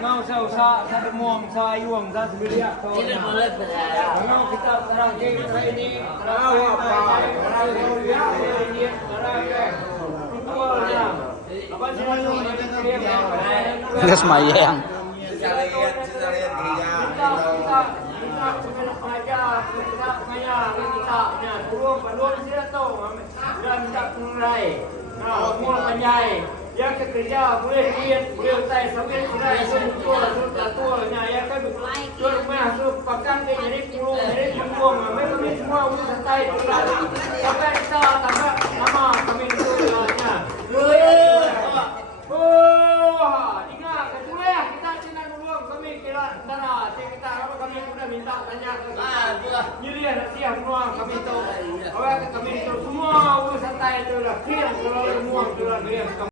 Mau sa demam sa ayuang sa sebelia. Tidak boleh berharap. Mau kita sekarang kita ini Gas mayang. Yang kerja boleh lihat boleh tay sambil sudah tua ya kan tur masuk pakan ke jadi puluh memang semua udah santai sampai kita tambah nama kami itu ya